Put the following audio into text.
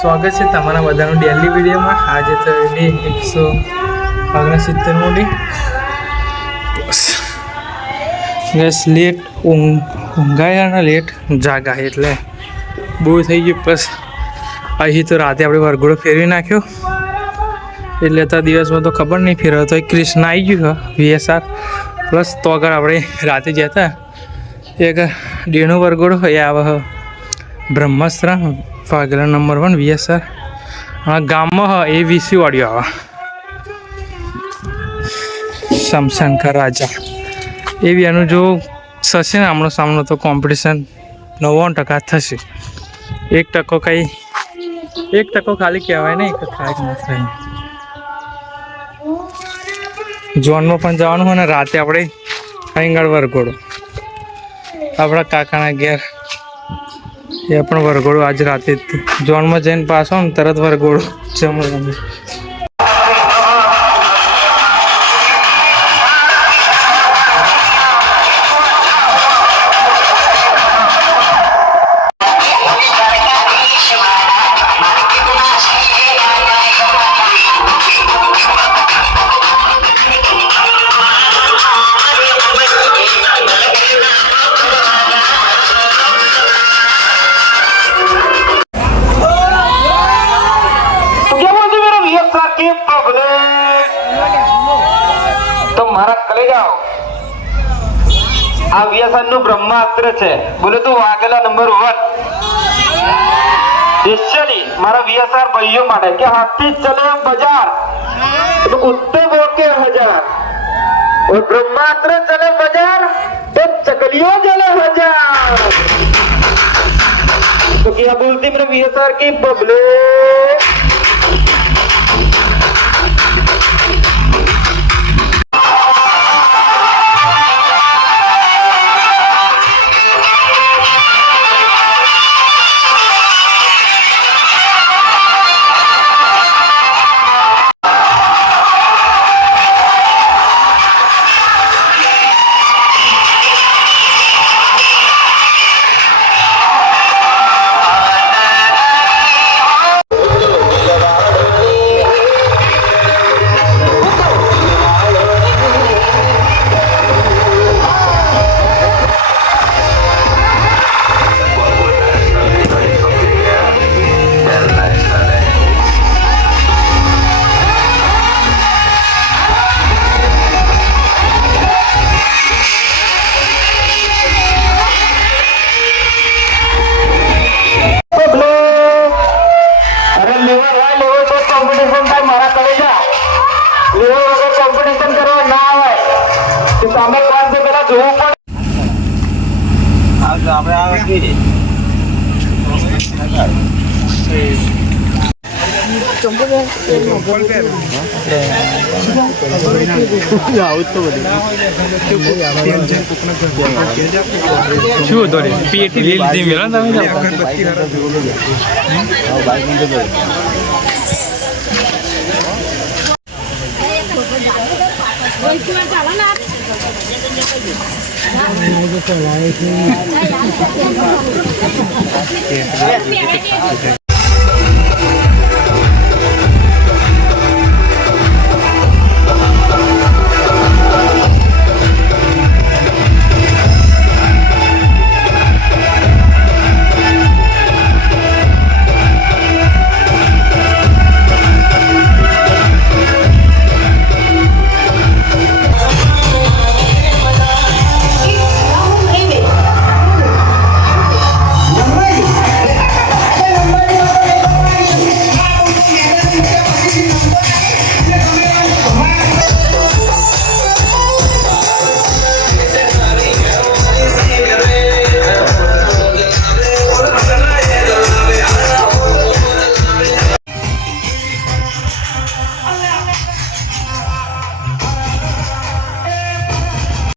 સ્વાગત છે તમારા બધાનું ડેલી વિડીયોમાં. આજે તો ડે 169 ડે. બસ લેટ ઊંઘાયા અને લેટ જાગા એટલે બહુ થઈ ગયું. બસ અહીં તો રાતે આપણે વરઘોડો ફેરવી નાખ્યો એટલે તો દિવસમાં તો ખબર નહીં ફેરવ્યો તો કૃષ્ણ આવી ગયું VSR પ્લસ તો આગળ આપણે રાતે જતા એક ડેનો વરઘોડો એ આવે બ્રહ્માસ્ત્ર વાઘેલા નંબર 1 VSR ગામમાં ABC વાળીઓ આવે શમશાનકા રાજા એવી એનું જો થશે ને આમનો સામનો તો કોમ્પિટિશન 99% થશે. 1% ખાલી કહેવાય ને એક થાય ન થાય. જોનમાં પણ જવાનું હોય ને રાતે આપણે અહીંગળ વરઘોડો આપણા કાકાના ઘેર એ પણ વરઘોડો આજ રાતે જોનમાં જઈને પાછો ને તરત વરઘોડો જમવાનું. તો મારા કલેજાઓ આ VSR નું બ્રહ્માસ્ત્ર છે. બોલે તો વાઘેલા નંબર 1 સ્પેશિયલી મારા VSR ભાઈઓ માટે કે હાથી ચલે બજાર તો કુત્તે ભોકે હજાર और ब्रह्मास्त्र चले बाजार तो चकलियों चले हजार. तो क्या बोलती मेरे VSR की पब्लिक કોમ્પિટિશન કરવા ના આવે તો સામે કોણ છે પેલા જોવું પડે. આપણે શું હતો રે પેટી લીધી મેળો તમે